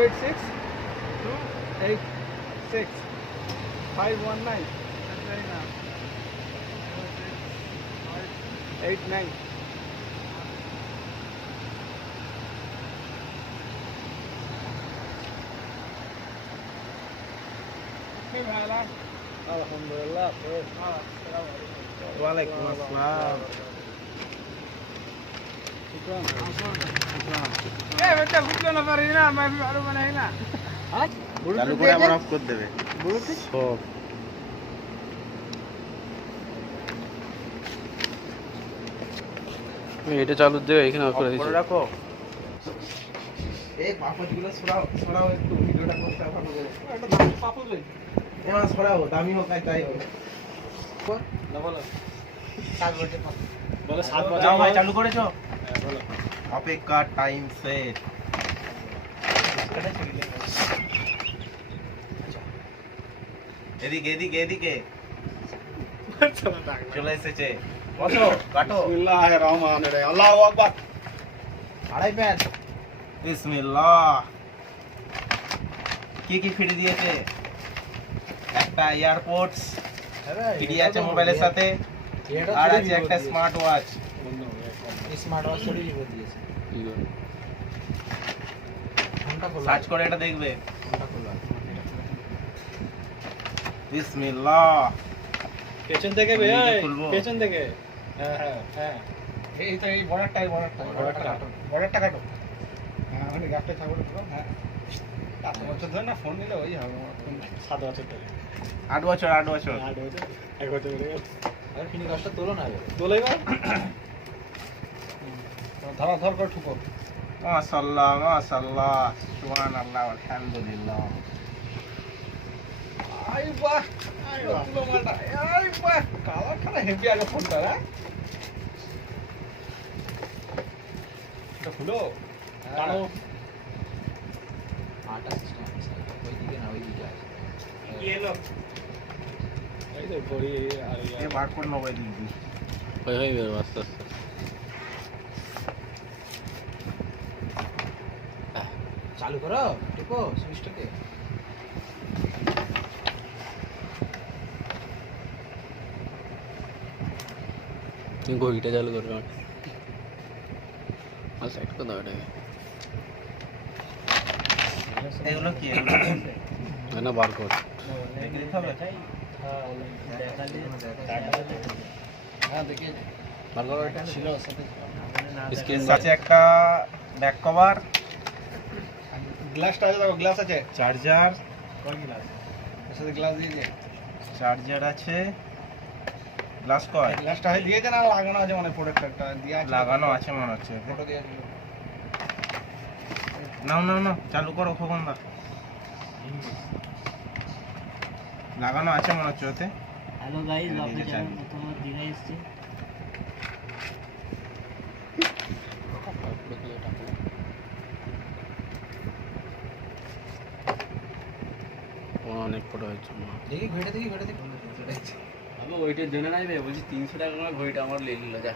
286 519 كيف حالك؟ الحمد لله بخير. السلام عليكم. وعليكم السلام. شكرا. كيف انت قلت لنا نفر هنا ما في معلومه هنا؟ চালু করে আবার অফ করে দেবে সব। এটা চালু দিয়ে এখানে অফ করে করে দিচ্ছি। রাখো। এই পাপড়গুলো সরাও একটু ভিডিওটা করতে ভালো করে। এটা পাপু লই। এবার সরাও দামি হোক আর যাই হোক। না বলো 7 বজে বলো 7 বজে যাও ভাই চালু করেছো? হ্যাঁ বলো অপেক্ষা টাইম সেট। এদিকে এদিকে এদিকে চলে এসেছে। কত কাটো। বিসমিল্লাহির রহমানির রহিম আল্লাহু আকবার। আড়াই প্যান। বিসমিল্লাহ। কি কি ফ্রি দিয়েছে? একটা এয়ারপোর্টস ফ্রি আছে মোবাইলের সাথে, আর আছে একটা স্মার্ট ওয়াচ। স্মার্ট ওয়াচ চুরি করে দিয়েছে। ফোনটা খোলা। সার্চ করে এটা দেখবে। ফোনটা খোলা। বিসমিল্লাহ। পেছন থেকে বে নিজে এই খুলবো। পেছন থেকে। হ্যাঁ হ্যাঁ হ্যাঁ এই তো এই বর্ডারটা কাটো। বর্ডারটা কাটো। হ্যাঁ মানে গ্যাপটা থাকবে পুরো। হ্যাঁ 7 বছর ধরে না ফোন নিলে ওই হবে 7 বছর ধরে। 8 বছর 8 বছর। 8 বছর 1 বছর হয়ে গেল। আর ফিনি গাছটা তোলো না তোলো এবার। ধর করে ঠুকো। মাশাআল্লাহ মাশাআল্লাহ সুবহানাল্লাহ আলহামদুলিল্লাহ। আই বাহ আই রত্ন মাটা আই বাহ কালা কালা হেভি আগে ফোনটা রে। এটা খুলো টানো। আটা সিস্টেম আছে ওইদিকে না ওইদিকে আছে কি এলো এই তো ঘড়ি আর এ বার করে নেবো এদিক দিয়ে। হয়ে বেরো আস্তে আস্তে। চালু করো টিপো সুইচটাকে তুমি ঘড়িটা চালু করো আর সেট করে দাও এটাকে। এগুলো কি না বার কর। দেখে দিতে হবে? হ্যাঁ দেখি বার করো এটা। ছিল সাথে স্ক্রিন আছে একটা ব্যাক কভার, গ্লাসটা আছে দেখো গ্লাস আছে চার্জার, কোন গ্লাস এর সাথে গ্লাস দিয়েছে চার্জার আছে, গ্লাস কয় গ্লাসটা হয় দিয়েছে না লাগানো আছে মানে প্রোডাক্টটা দিয়ে আছে লাগানো আছে মনে হচ্ছে। ফটো দিয়ে আছে নাও নাও নাও চালু করো খোকনদা। লাগানো আছে মনে হচ্ছে ওতে। হ্যালো গাইস এই আপনাদের যে চ্যানেল তোমার দিনে এসেছে অনেক ফটো হয়েছে। দেখি ঘড়িটা দেখি আমি ওইটার জন্য নাই বলছি 300 টাকা আমার ঘড়িটা আমার নিয়ে নিল যা।